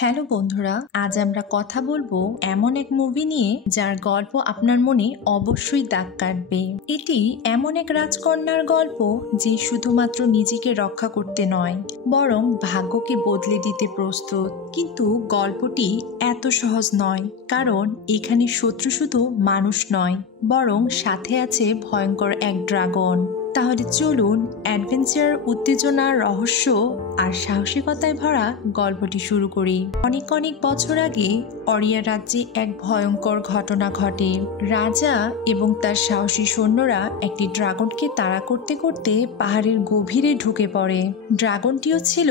Hello বন্ধুরা, আজ আমরা কথা বলবো এমন এক মুভি নিয়ে যার গল্প আপনার মনে অবশ্যই দাগ কাটবে। এটি এমন এক রাজকন্যার গল্প যে শুধুমাত্র নিজেকে রক্ষা করতে নয়, বরং ভাগ্যকে বদলে দিতে প্রস্তুত। কিন্তু গল্পটি এত সহজ নয়, কারণ এখানে শত্রু শুধু মানুষ নয়, বরং সাথে আছে ভয়ঙ্কর এক ড্রাগন। তাহলে চলুন অ্যাডভেঞ্চার, উত্তেজনা, রহস্য আর সাহসিকতায় ভরা গল্পটি শুরু করি। অনেক অনেক বছর আগে অরিয়া রাজ্যে এক ভয়ঙ্কর ঘটনা ঘটে। রাজা এবং তার সাহসী সৈন্যরা একটি ড্রাগনকে তাড়া করতে করতে পাহাড়ের গভীরে ঢুকে পড়ে। ড্রাগনটিও ছিল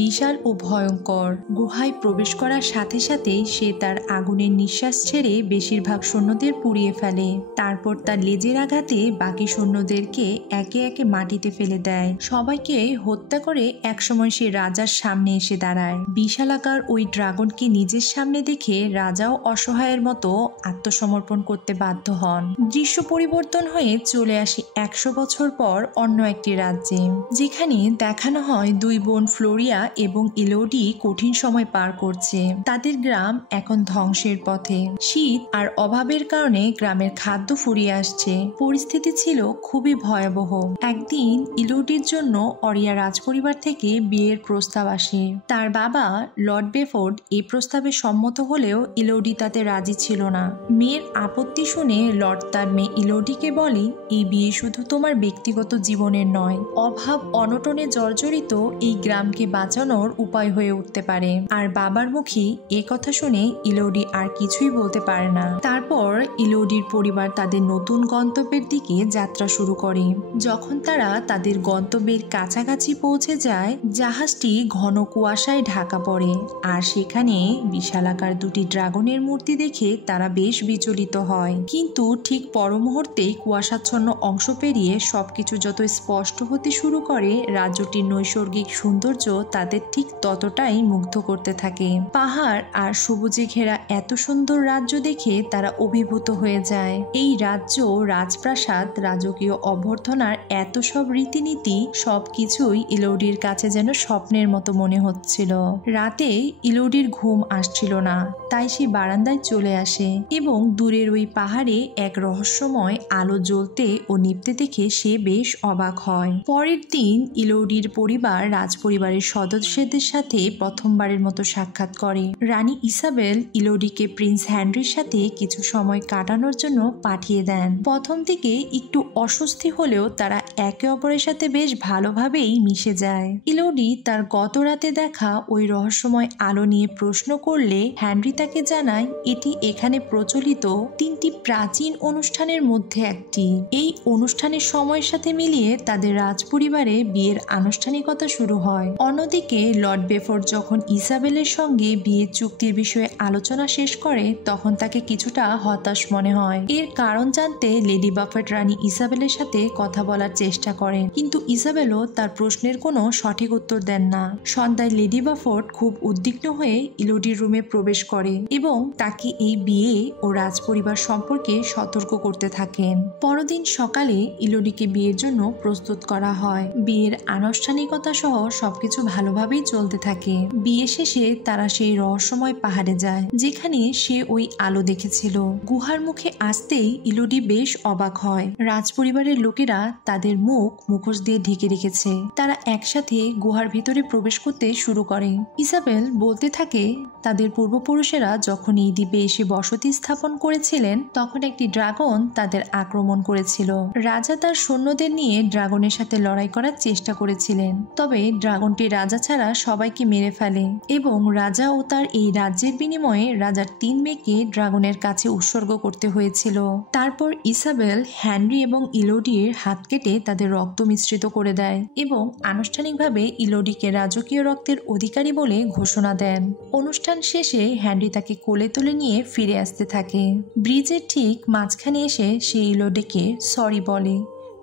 বিশাল ও ভয়ঙ্কর। গুহায় প্রবেশ করার সাথে সাথে সে তার আগুনের নিঃশ্বাস ছেড়ে বেশিরভাগ সৈন্যদের পুড়িয়ে ফেলে। তারপর তার লেজের আঘাতে বাকি সৈন্যদেরকে একে একে মাটিতে ফেলে দেয়। সবাইকে হত্যা করে একসময় সে রাজার সামনে এসে দাঁড়ায়। বিশালাকার ওই ড্রাগনকে নিজের সামনে দেখে রাজাও অসহায়ের মতো আত্মসমর্পণ করতে বাধ্য হন। দৃশ্য পরিবর্তন হয়ে চলে আসে 100 বছর পর অন্য একটি রাজ্যে, যেখানে দেখানো হয় দুই বোন ফ্লোরিয়া এবং ইলোডি কঠিন সময় পার করছে। তাদের গ্রাম এখন ধ্বংসের পথে। শীত আর অভাবের কারণে গ্রামের খাদ্য ফুরিয়ে আসছে। পরিস্থিতি ছিল খুবই ভয়াবহ। একদিন ইলোডির জন্য অরিয়া রাজপরিবার থেকে বিয়ের প্রস্তাব আসে। তার বাবা লর্ড বেফোর্ড এই প্রস্তাবে সম্মত হলেও ইলোডি তাতে রাজি ছিল না। মেয়ের আপত্তি শুনে লর্ড তার মেয়ে ইলোডিকে বলে, এই বিয়ে শুধু তোমার ব্যক্তিগত জীবনের নয়, অভাব অনটনে জর্জরিত এই গ্রামকে বাঁচানোর উপায় হয়ে উঠতে পারে। আর বাবার মুখে এ কথা শুনে ইলোডি আর কিছুই বলতে পারে না। তারপর ইলোডির পরিবার তাদের নতুন গন্তব্যের দিকে যাত্রা শুরু করে। যখন তারা তাদের গন্তব্যের কাছাকাছি পৌঁছে যায়, জাহাজটি ঘন কুয়াশায় ঢাকা পড়ে। আর সেখানে বিশালাকার দুটি ড্রাগনের মূর্তি দেখে তারা বেশ বিচলিত হয়। কিন্তু ঠিক পর মুহূর্তেই কুয়াশাচ্ছন্ন অংশ পেরিয়ে সবকিছু যত স্পষ্ট হতে শুরু করে, রাজ্যটির নৈসর্গিক সৌন্দর্য তাদের ঠিক ততটাই মুগ্ধ করতে থাকে। পাহাড় আর সবুজে ঘেরা এত সুন্দর রাজ্য দেখে তারা অভিভূত হয়ে যায়। এই রাজ্য, রাজপ্রাসাদ, রাজকীয় অভ্যর্থনার এত সব রীতিনীতি, সবকিছুই ইলোডির কাছে যেন স্বপ্নের মতো মনে হচ্ছিল। রাতে ইলোডির ঘুম আসছিল না, তাই সে বারান্দায় চলে আসে এবং দূরের ওই পাহাড়ে এক রহস্যময় আলো জ্বলতে ও নিভতে দেখে সে বেশ অবাক হয়। পরের দিন ইলোডির পরিবার রাজপরিবারের সদস্যদের সাথে প্রথমবারের মতো সাক্ষাৎ করে। রানী ইসাবেল ইলোডিকে প্রিন্স হেনরির সাথে কিছু সময় কাটানোর জন্য পাঠিয়ে দেন। প্রথম দিকে একটু অস্বস্তি হলেও তারা একে অপরের সাথে বেশ ভালোভাবেই মিশে যায়। ইলোডি তার গত রাতে দেখা ওই রহস্যময় আলো নিয়ে প্রশ্ন করলে হেনরি তাকে জানায় এটি এখানে প্রচলিত 3টি প্রাচীন অনুষ্ঠানের মধ্যে একটি। এই অনুষ্ঠানের সময়ের সাথে মিলিয়ে তাদের রাজপরিবারে বিয়ের আনুষ্ঠানিকতা শুরু হয়। অন্যদিকে লর্ড বেফোর্ড যখন ইসাবেলের সঙ্গে বিয়ের চুক্তির বিষয়ে আলোচনা শেষ করে, তখন তাকে কিছুটা হতাশ মনে হয়। এর কারণ জানতে লেডি বাফেট রানী ইসাবেলের সাথে কথা বলার চেষ্টা করেন, কিন্তু ইসাবেলও তার প্রশ্নের কোনো সঠিক উত্তর দেন না। সন্ধ্যায় লেডি বাফোর্ড খুব উদ্বিগ্ন হয়ে ইলোডির রুমে প্রবেশ করে এবং তাকে এই বিয়ে ও রাজপরিবার সম্পর্কে সতর্ক করতে থাকেন। পরদিন সকালে ইলোডিকে বিয়ের জন্য প্রস্তুত করা হয়। বিয়ের আনুষ্ঠানিকতা সহ সবকিছু ভালোভাবেই চলতে থাকে। বিয়ে শেষে তারা সেই রহস্যময় পাহাড়ে যায়, যেখানে সে ওই আলো দেখেছিল। গুহার মুখে আসতেই ইলোডি বেশ অবাক হয়। রাজপরিবারের লোকেরা তাদের মুখোশ দিয়ে ঢেকে রেখেছে। তারা একসাথে গুহার ভেতরে প্রবেশ করতে শুরু করে। ইসাবেল বলতে থাকে, তাদের পূর্বপুরুষেরা যখন এই দ্বীপে এসে বসতি স্থাপন করেছিলেন, তখন একটি ড্রাগন তাদের আক্রমণ করেছিল। রাজা তার সৈন্যদের নিয়ে ড্রাগনের সাথে লড়াই করার চেষ্টা করেছিলেন, তবে ড্রাগনটি রাজা ছাড়া সবাইকে মেরে ফেলে এবং রাজা ও তার এই রাজ্যের বিনিময়ে রাজার 3 মেয়েকে ড্রাগনের কাছে উৎসর্গ করতে হয়েছিল। তারপর ইসাবেল হেনরি এবং ইলোডির হাত কেটে তাদের রক্ত মিশ্রিত করে দেয় এবং আনুষ্ঠানিকভাবে ইলোডিকে রাজকীয় রক্তের অধিকারী বলে ঘোষণা দেন। অনুষ্ঠান শেষে হেনরি তাকে কোলে তুলে নিয়ে ফিরে আসতে থাকে। ব্রিজের ঠিক মাঝখানে এসে সে ইলোডিকে সরি বলে,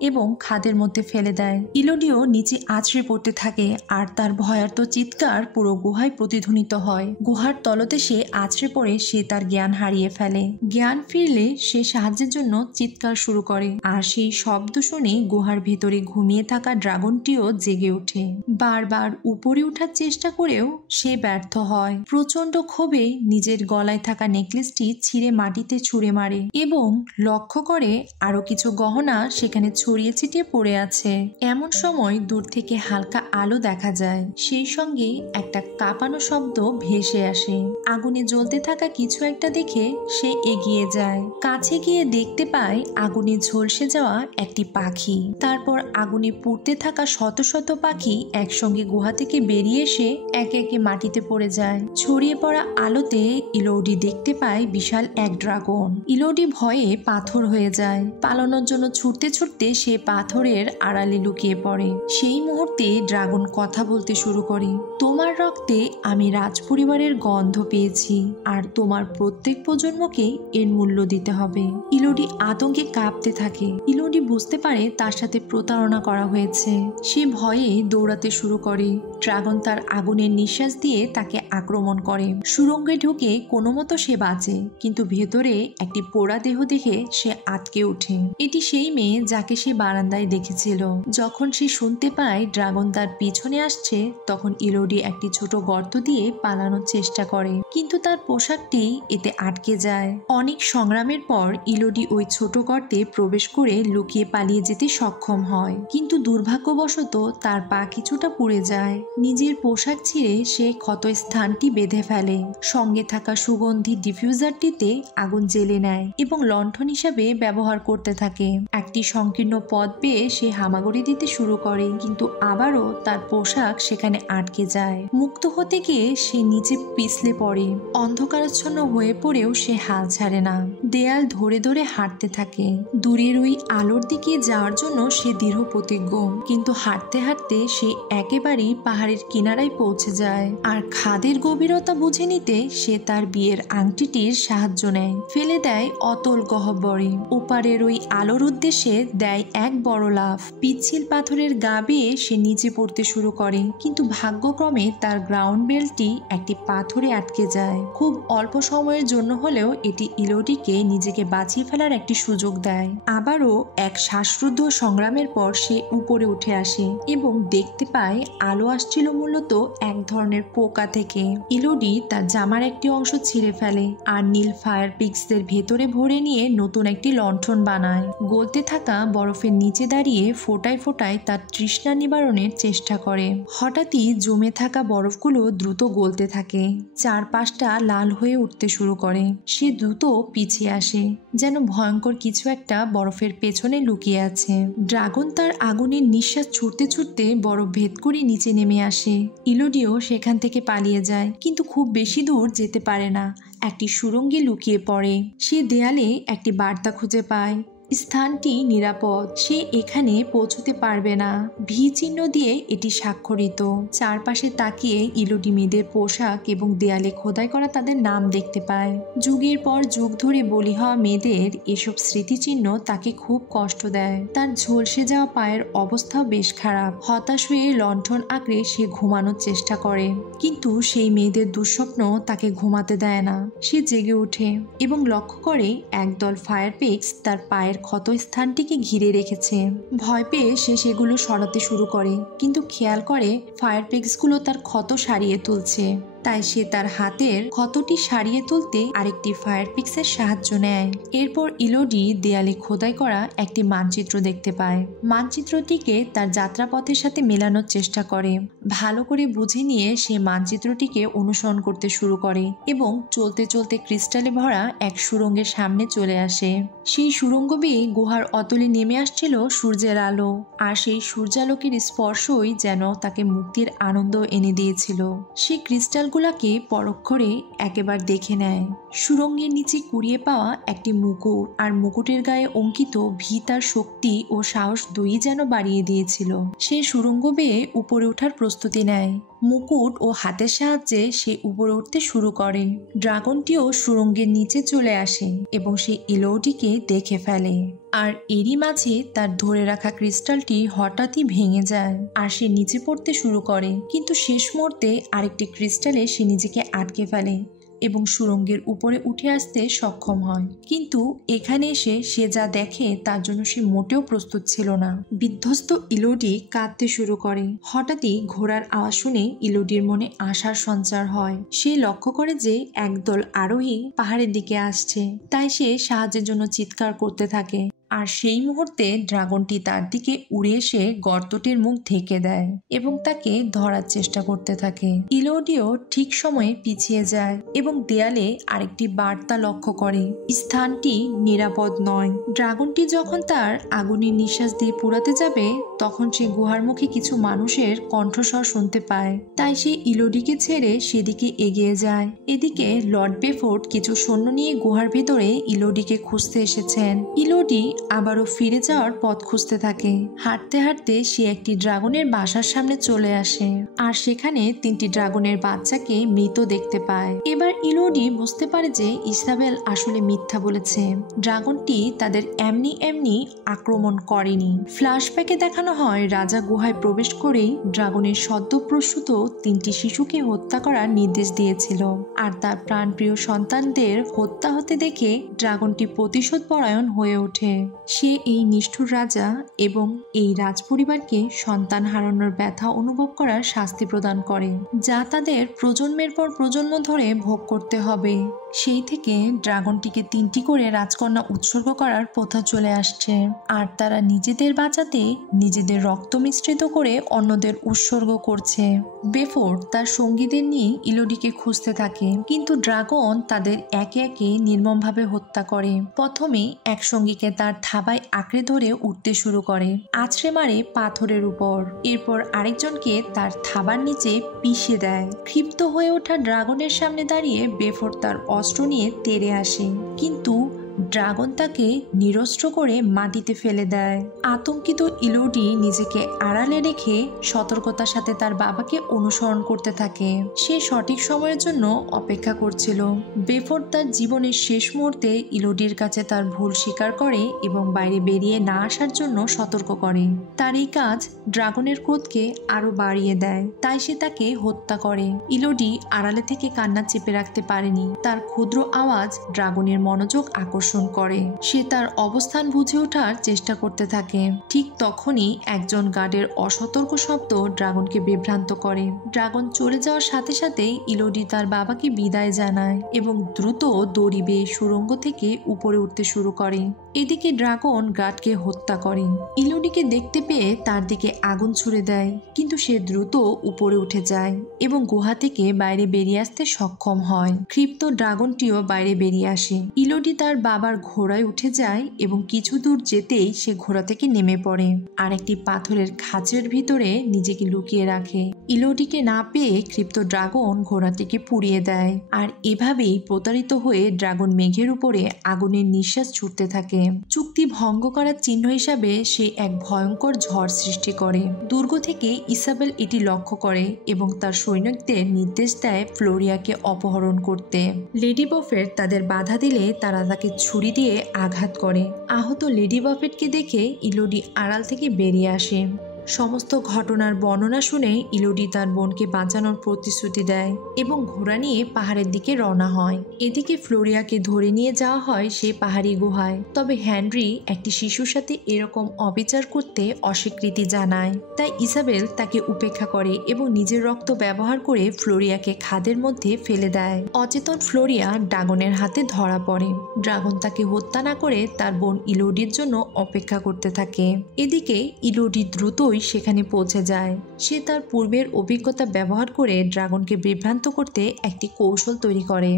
এবং খাদের মধ্যে ফেলে দেয়। ইলোডিও নিচে আছড়ে পড়তে থাকে আর তার ভয়ার্ত চিৎকার পুরো গুহায় প্রতিধ্বনিত হয়। গুহার তলদেশে আছড়ে পড়ে সে তার জ্ঞান হারিয়ে ফেলে। জ্ঞান ফিরলে সে সাহায্যের জন্য চিৎকার শুরু করে আর সেই শব্দ শুনে গুহার ভিতরে ঘুমিয়ে থাকা ড্রাগনটিও জেগে ওঠে। বারবার উপরে ওঠার চেষ্টা করেও সে ব্যর্থ হয়। প্রচন্ড ক্ষোভে নিজের গলায় থাকা নেকলেসটি ছিঁড়ে মাটিতে ছুঁড়ে মারে এবং লক্ষ্য করে আরো কিছু গহনা সেখানে ছড়িয়ে ছিটিয়ে পড়ে আছে। এমন সময় দূর থেকে হালকা আলো দেখা যায়, সেই সঙ্গে একটা কাঁপানো শব্দ ভেসে আসে। আগুনে জ্বলতে থাকা কিছু একটা দেখে সে এগিয়ে যায়। কাছে গিয়ে দেখতে পায় আগুনে ঝলসে যাওয়া একটি পাখি। তারপর আগুনে পুড়তে থাকা শত শত পাখি একসঙ্গে গুহা থেকে বেরিয়ে এসে একে একে মাটিতে পড়ে যায়। ছড়িয়ে পড়া আলোতে ইলোডি দেখতে পায় বিশাল এক ড্রাগন। ইলোডি ভয়ে পাথর হয়ে যায়। পালানোর জন্য ছুটতে ছুটতে সে পাথরের আড়ালে লুকিয়ে পড়ে। সেই মুহূর্তে ড্রাগন কথা বলতে শুরু করে। তোমার রক্তে আমি রাজপরিবারের গন্ধ পেয়েছি আর তোমার প্রত্যেক প্রজন্মকে এর মূল্য দিতে হবে। ইলোডি আতঙ্কে কাঁপতে থাকে। ইলোডি বুঝতে পারে তার সাথে প্রতারণা করা হয়েছে। সে ভয়ে দৌড়াতে শুরু করে। ড্রাগন তার আগুনের নিঃশ্বাস দিয়ে তাকে আক্রমণ করে। সুড়ঙ্গে ঢুকে কোনো মতো সে বাঁচে, কিন্তু ভেতরে একটি পোড়া দেহ দেখে সে আটকে ওঠে। এটি সেই মেয়ে যাকে সে বারান্দায় দেখেছিল। যখন সে শুনতে পায় ড্রাগন তার পিছনে আসছে, তখন ইলোডি একটি ছোট গর্ত দিয়ে পালানোর চেষ্টা করে, কিন্তু তার পোশাকটি এতে আটকে যায়। অনেক সংগ্রামের পর ইলোডি ওই ছোট গর্তে প্রবেশ করে লুকিয়ে পালিয়ে যেতে সক্ষম হয়, কিন্তু দুর্ভাগ্যবশত তার পা কিছুটা পুড়ে যায়। নিজের পোশাক ছিঁড়ে সে ক্ষত স্থানটি বেঁধে ফেলে। সঙ্গে থাকা সুগন্ধি ডিফিউজারটিতে আগুন জ্বেলে নেয় এবং লণ্ঠন হিসাবে ব্যবহার করতে থাকে। একটি সংকীর্ণ পথ পেয়ে সে হামাগুড়ি দিতে শুরু করে, কিন্তু আবারও তার পোশাক সেখানে আটকে যায়। মুক্ত হতে গিয়ে সে নিচে পিছলে পড়ে। অন্ধকারাচ্ছন্ন হয়ে পড়েও সে হাল ছাড়ে না। দেয়াল ধরে ধরে হাঁটতে থাকে। দূরের ওই আলোর দিকে যাওয়ার জন্য সে দৃঢ় প্রতিজ্ঞ, কিন্তু হাঁটতে হাঁটতে সে একেবারেই পাহাড়ের কিনারায় পৌঁছে যায়। আর খাদের গভীরতা বুঝে নিতে সে তার বিয়ের আংটিটির সাহায্য নেয়। ফেলে দেয় অতল গহ্বরে। ওপারের ওই আলোর উদ্দেশ্যে দেয় এক বড় লাফ। পিচ্ছিল পাথরের গা বেয়ে সে নিচে পড়তে শুরু করে, কিন্তু ভাগ্যক্রমে তার গ্রাউন্ড বেল্টটি একটি পাথরে আটকে যায়। খুব অল্প সময়ের জন্য হলেও এটি ইলোডিকে নিজেকে বাঁচিয়ে ফেলার একটি সুযোগ দেয়। আবারও এক শ্বাসরুদ্ধ সংগ্রামের পর সে উপরে উঠে আসে এবং দেখতে পায় আলো আসছিল মূলত এক ধরনের পোকা থেকে। ইলোডি তার জামার একটি অংশ ছিঁড়ে ফেলে আর নীল ফায়ার পিক্সদের ভেতরে ভরে নিয়ে নতুন একটি লণ্ঠন বানায়। গলতে থাকা বরফের নিচে দাঁড়িয়ে ফোটায় ফোটায় তার তৃষ্ণা নিবারণের চেষ্টা করে। হঠাৎই জমে থাকা বরফগুলো দ্রুত গলতে থাকে। চারপাশটা লাল হয়ে উঠতে শুরু করে। সে দ্রুত পিছিয়ে আসে, যেন ভয়ঙ্কর কিছু একটা বরফের পেছনে লুকিয়ে আছে। ড্রাগন তার আগুনের নিঃশ্বাস ছুটতে ছুটতে বরফ ভেদ করে নিচে নেমে আসে। ইলোডিও সেখান থেকে পালিয়ে যায়, কিন্তু খুব বেশি দূর যেতে পারে না। একটি সুড়ঙ্গে লুকিয়ে পড়ে। সে দেয়ালে একটি বার্তা খুঁজে পায়। স্থানটি নিরাপদ, সে এখানে পৌঁছতে পারবে না। ভি চিহ্ন দিয়ে এটি স্বাক্ষরিত। চারপাশে তাকিয়ে ইলোডি মেয়েদের পোশাক এবং দেয়ালে খোদাই করা তাদের নাম দেখতে পায়। যুগের পর যুগ ধরে বলি হওয়া মেয়েদের এসব স্মৃতিচিহ্ন তাকে খুব কষ্ট দেয়। তার ঝলসে যাওয়া পায়ের অবস্থাও বেশ খারাপ। হতাশ হয়ে লণ্ঠন আঁকড়ে সে ঘুমানোর চেষ্টা করে, কিন্তু সেই মেয়েদের দুঃস্বপ্ন তাকে ঘুমাতে দেয় না। সে জেগে ওঠে এবং লক্ষ্য করে একদল ফায়ার পিক্স তার পায়ের ক্ষত স্থানটিকে ঘিরে রেখেছে। ভয় পেয়ে সে সেগুলো সরাতে শুরু করে, কিন্তু খেয়াল করে ফায়ার পিক্সগুলো তার ক্ষত সারিয়ে তুলছে। তাই সে তার হাতের ক্ষতটি সারিয়ে তুলতে আরেকটি ফায়ার পিক্সের সাহায্য নেয়। এরপর ইলোডি দেয়ালে খোদাই করা একটি মানচিত্র দেখতে পায়। মানচিত্রটিকে তার যাত্রাপথের সাথে মেলানোর চেষ্টা করে। ভালো করে বুঝে নিয়ে সে মানচিত্রটিকে অনুসরণ করতে শুরু করে এবং চলতে চলতে ক্রিস্টালে ভরা এক সুড়ঙ্গের সামনে চলে আসে। সেই সুড়ঙ্গ বেয়ে গুহার অতলে নেমে আসছিল সূর্যের আলো, আর সেই সূর্যালোকের স্পর্শই যেন তাকে মুক্তির আনন্দ এনে দিয়েছিল। সেই ক্রিস্টাল গুলাকে পরক্ষরে একেবার দেখে নেয়। সুড়ঙ্গের নিচে কুড়িয়ে পাওয়া একটি মুকুট, আর মুকুটের গায়ে অঙ্কিত ভি তার শক্তি ও সাহস দুই যেন বাড়িয়ে দিয়েছিল। সে সুড়ঙ্গ বেয়ে উপরে ওঠার প্রস্তুতি নেয়। মুকুট ও হাতের সাহায্যে সে উপরে উঠতে শুরু করে। ড্রাগনটিও সুড়ঙ্গের নিচে চলে আসে এবং সে ইলোডিকে দেখে ফেলে। আর এরই মাঝে তার ধরে রাখা ক্রিস্টালটি হঠাৎই ভেঙে যায় আর সে নিচে পড়তে শুরু করে, কিন্তু শেষ মুহূর্তে আরেকটি ক্রিস্টালে সে নিজেকে আটকে ফেলে এবং সুড়ঙ্গের উপরে উঠে আসতে সক্ষম হয়। কিন্তু এখানে এসে সে যা দেখে তার জন্য সে মোটেও প্রস্তুত ছিল না। বিধ্বস্ত ইলোডি কাঁদতে শুরু করে। হঠাৎই ঘোড়ার আওয়াজ শুনে ইলোডির মনে আশার সঞ্চার হয়। সে লক্ষ্য করে যে একদল আরোহী পাহাড়ের দিকে আসছে, তাই সে সাহায্যের জন্য চিৎকার করতে থাকে। আর সেই মুহূর্তে ড্রাগনটি তার দিকে উড়ে এসে গর্তটির মুখ ঢেকে দেয় এবং তাকে ধরার চেষ্টা করতে থাকে। ইলোডিও ঠিক সময়ে পিছিয়ে যায় এবং দেয়ালে আরেকটি বার্তা লক্ষ্য করে, স্থানটি নিরাপদ নয়। ড্রাগনটি যখন তার আগুনের নিঃশ্বাস দিয়ে পুড়াতে যাবে তখন সে গুহার মুখে কিছু মানুষের কণ্ঠস্বর শুনতে পায়, তাই সে ইলোডিকে ছেড়ে সেদিকে এগিয়ে যায়। এদিকে লর্ড বেফোর্ড কিছু সৈন্য নিয়ে গুহার ভেতরে ইলোডিকে খুঁজতে এসেছেন। ইলোডি আবারও ফিরে যাওয়ার পথ খুঁজতে থাকে। হাঁটতে হাঁটতে সে একটি ড্রাগনের বাসার সামনে চলে আসে আর সেখানে 3টি ড্রাগনের বাচ্চাকে মৃত দেখতে পায়। এবার ইলোডি বুঝতে পারে যে ইসাবেল আসলে মিথ্যা বলেছে। ড্রাগনটি তাদের এমনি আক্রমণ করেনি। ফ্ল্যাশব্যাকে দেখানো হয় রাজা গুহায় প্রবেশ করেই ড্রাগনের সদ্যপ্রসূত 3টি শিশুকে হত্যা করার নির্দেশ দিয়েছিল, আর তার প্রাণপ্রিয় সন্তানদের হত্যা হতে দেখে ড্রাগনটি প্রতিশোধ পরায়ণ হয়ে ওঠে। সে এই নিষ্ঠুর রাজা এবং এই রাজপরিবারকে সন্তান হারানোর ব্যথা অনুভব করার শাস্তি প্রদান করে, যা তাদের প্রজন্মের পর প্রজন্ম ধরে ভোগ করতে হবে। সেই থেকে ড্রাগনটিকে 3টি করে রাজকন্যা উৎসর্গ করার প্রথা চলে আসছে, আর তারা নিজেদের বাঁচাতে নিজেদের রক্ত মিশ্রিত করে অন্যদের উৎসর্গ করছে। বেফোর্ড তার সঙ্গীদের নিয়ে ইলোডিকে খুঁজতে থাকে, কিন্তু ড্রাগন তাদের একে একে নির্মমভাবে হত্যা করে। প্রথমে এক সঙ্গীকে তার থাবায় আঁকড়ে ধরে উঠতে শুরু করে, আছড়ে মারে পাথরের উপর। এরপর আরেকজনকে তার থাবার নিচে পিষে দেয়। ক্ষিপ্ত হয়ে ওঠা ড্রাগনের সামনে দাঁড়িয়ে বেফোর্ড তার অস্ত্র নিয়ে তেড়ে আসে, কিন্তু ড্রাগন তাকে নিরস্ত্র করে মাটিতে ফেলে দেয়। আতঙ্কিত ইলোডি নিজেকে আড়ালে রেখে সতর্কতার সাথে তার বাবাকে অনুসরণ করতে থাকে। সে সঠিক সময়ের জন্য অপেক্ষা করছিল। বেফোর্ড তার জীবনের শেষ মুহূর্তে ইলোডির কাছে তার ভুল স্বীকার করে এবং বাইরে বেরিয়ে না আসার জন্য সতর্ক করে। তার এই কাজ ড্রাগনের ক্রোধকে আরো বাড়িয়ে দেয়, তাই সে তাকে হত্যা করে। ইলোডি আড়ালে থেকে কান্না চেপে রাখতে পারেনি। তার ক্ষুদ্র আওয়াজ ড্রাগনের মনোযোগ আকর্ষণ করে। সে তার অবস্থান বুঝে ওঠার চেষ্টা করতে থাকে। ঠিক তখনই একজন গার্ডের অসতর্ক শব্দ ড্রাগনকে বিভ্রান্ত করে। ড্রাগন চলে যাওয়ার সাথে সাথে ইলোডি তার বাবাকে বিদায় জানায় এবং দ্রুত দড়ি বেয়ে সুড়ঙ্গ থেকে উপরে উঠতে শুরু করে। এদিকে ড্রাগন গার্ডকে হত্যা করে। ইলোডিকে দেখতে পেয়ে তার দিকে আগুন ছুড়ে দেয়, কিন্তু সে দ্রুত উপরে উঠে যায় এবং গুহা থেকে বাইরে বেরিয়ে আসতে সক্ষম হয়। ক্ষিপ্ত ড্রাগনটিও বাইরে বেরিয়ে আসে। ইলোডি তার বাবার ঘোড়ায় উঠে যায় এবং কিছু দূর যেতেই সে ঘোড়া থেকে নেমে পড়ে আর একটি পাথরের খাঁচের ভিতরে নিজেকে লুকিয়ে রাখে। ইলোডিকে না পেয়ে ক্ষিপ্ত ড্রাগন ঘোড়াটিকে পুড়িয়ে দেয়, আর এভাবেই প্রতারিত হয়ে ড্রাগন মেঘের উপরে আগুনের নিঃশ্বাস ছুটতে থাকে। চুক্তি ভঙ্গ করার চিহ্ন হিসাবে সে এক ভয়ঙ্কর ঝড় সৃষ্টি করে। দুর্গ থেকে ইসাবেল এটি লক্ষ্য করে এবং তার সৈনিকদের নির্দেশ দেয় ফ্লোরিয়াকে অপহরণ করতে। লেডি বাফেট তাদের বাধা দিলে তারা তাকে ছুরি দিয়ে আঘাত করে। আহত লেডি বাফেটকে দেখে ইলোডি আড়াল থেকে বেরিয়ে আসে। সমস্ত ঘটনার বর্ণনা শুনে ইলোডি তার বোনকে বাঁচানোর প্রতিশ্রুতি দেয় এবং ঘোড়া নিয়ে পাহাড়ের দিকে রওনা হয়। এদিকে ফ্লোরিয়াকে ধরে নিয়ে যাওয়া হয় সেই পাহাড়ি গুহায়, তবে হেনরি একটি শিশুর সাথে এরকম অবিচার করতে অস্বীকৃতি জানায়। তাই ইসাবেল তাকে উপেক্ষা করে এবং নিজের রক্ত ব্যবহার করে ফ্লোরিয়াকে খাদের মধ্যে ফেলে দেয়। অচেতন ফ্লোরিয়া ড্রাগনের হাতে ধরা পড়ে। ড্রাগন তাকে হত্যা না করে তার বোন ইলোডির জন্য অপেক্ষা করতে থাকে। এদিকে ইলোডি দ্রুতই সেখানে পৌঁছে যায়। সে তার পূর্বের অভিজ্ঞতা ব্যবহার করে ড্রাগনকে বিভ্রান্ত করতে একটি কৌশল তৈরি করে।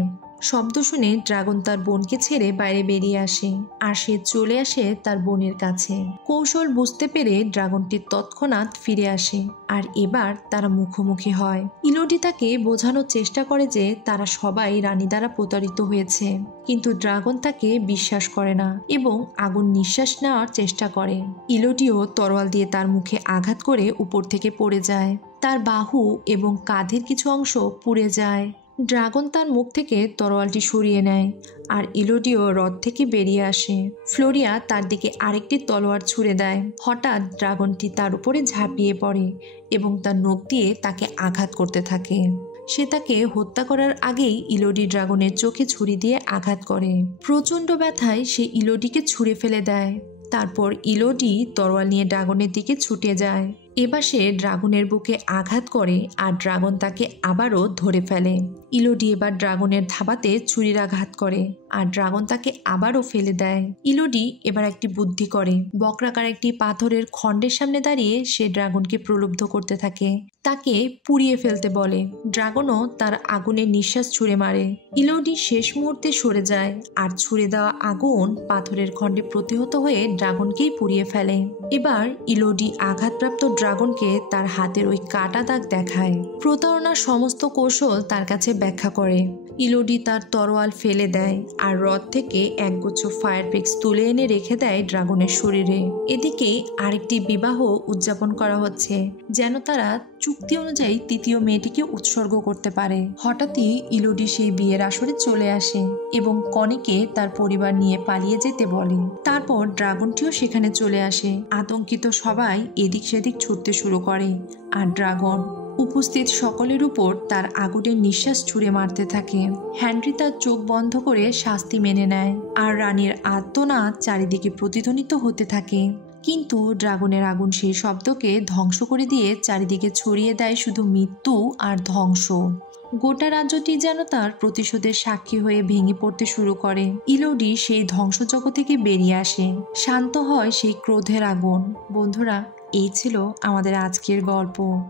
শব্দ শুনে ড্রাগন তার বোনকে ছেড়ে বাইরে বেরিয়ে আসে আর সে চলে আসে তার বোনের কাছে। কৌশল বুঝতে পেরে ড্রাগনটি তৎক্ষণাৎ ফিরে আসে আর এবার তারা মুখোমুখি হয়। ইলোডি তাকে বোঝানোর চেষ্টা করে যে তারা সবাই রানী দ্বারা প্রতারিত হয়েছে, কিন্তু ড্রাগন তাকে বিশ্বাস করে না এবং আগুন নিঃশ্বাস নেওয়ার চেষ্টা করে। ইলোডিও তরোয়াল দিয়ে তার মুখে আঘাত করে উপর থেকে পড়ে পড়ে যায়, তার বাহু এবং কাঁধের কিছু অংশ পুড়ে যায়। ড্রাগন তার মুখ থেকে তরোয়ালটি সরিয়ে নেয় আর ইলোডিও হ্রদ থেকে বেরিয়ে আসে। ফ্লোরিয়া তার দিকে আরেকটি তলোয়ার ছুঁড়ে দেয়। হঠাৎ ড্রাগনটি তার উপরে ঝাঁপিয়ে পড়ে এবং তার নখ দিয়ে তাকে আঘাত করতে থাকে। সে তাকে হত্যা করার আগেই ইলোডি ড্রাগনের চোখে ছুরি দিয়ে আঘাত করে। প্রচণ্ড ব্যথায় সে ইলোডিকে ছুঁড়ে ফেলে দেয়। তারপর ইলোডি তরোয়াল নিয়ে ড্রাগনের দিকে ছুটে যায়। এবার সে ড্রাগনের বুকে আঘাত করে আর ড্রাগন তাকে আবারও ধরে ফেলে। ইলোডি এবার ড্রাগনের থাবাতে ছুরির আঘাত করে আর ড্রাগন তাকে আবারও ফেলে দেয়। ইলোডি এবার একটি বুদ্ধি করে। বক্রাকার একটি পাথরের খণ্ডের সামনে দাঁড়িয়ে সে ড্রাগনকে প্রলুব্ধ করতে থাকে, তাকে পুড়িয়ে ফেলতে বলে। ড্রাগনও তার আগুনের নিঃশ্বাস ছুঁড়ে মারে। ইলোডি শেষ মুহূর্তে সরে যায় আর ছুঁড়ে দেওয়া আগুন পাথরের খণ্ডে প্রতিহত হয়ে ড্রাগনকেই পুড়িয়ে ফেলে। এবার ইলোডি আঘাতপ্রাপ্ত ড্রাগনকে তার হাতের ওই কাটা দাগ দেখায়। প্রতারণার সমস্ত কৌশল তার কাছে ব্যাখ্যা করে। ইলোডি তার তরোয়াল ফেলে দেয় আর হ্রদ থেকে একগুচ্ছ ফায়ার পিক্স তুলে এনে রেখে দেয় ড্রাগনের শরীরে। এদিকে আরেকটি বিবাহ উদযাপন করা হচ্ছে, যেন তারা চুক্তি অনুযায়ী তৃতীয় মেয়েটিকে উৎসর্গ করতে পারে। হঠাৎই ইলোডি সেই বিয়ের আসরে চলে আসে এবং কনেকে তার পরিবার নিয়ে পালিয়ে যেতে বলে। তারপর ড্রাগনটিও সেখানে চলে আসে। আতঙ্কিত সবাই এদিক সেদিক ছুটতে শুরু করে আর ড্রাগন উপস্থিত সকলের উপর তার আগুনের নিঃশ্বাস ছুঁড়ে মারতে থাকে। হেনরি তার চোখ বন্ধ করে শাস্তি মেনে নেয় আর রানীর আর্তনাদ চারিদিকে প্রতিধ্বনিত হতে থাকে। কিন্তু ড্রাগনের আগুন সেই শব্দকে ধ্বংস করে দিয়ে চারিদিকে ছড়িয়ে দেয় শুধু মৃত্যু আর ধ্বংস। গোটা রাজ্যটি যেন তার প্রতিশোধের সাক্ষী হয়ে ভেঙে পড়তে শুরু করে। ইলোডি সেই ধ্বংসযজ্ঞ থেকে বেরিয়ে আসে। শান্ত হয় সেই ক্রোধের আগুন। বন্ধুরা, এই ছিল আমাদের আজকের গল্প।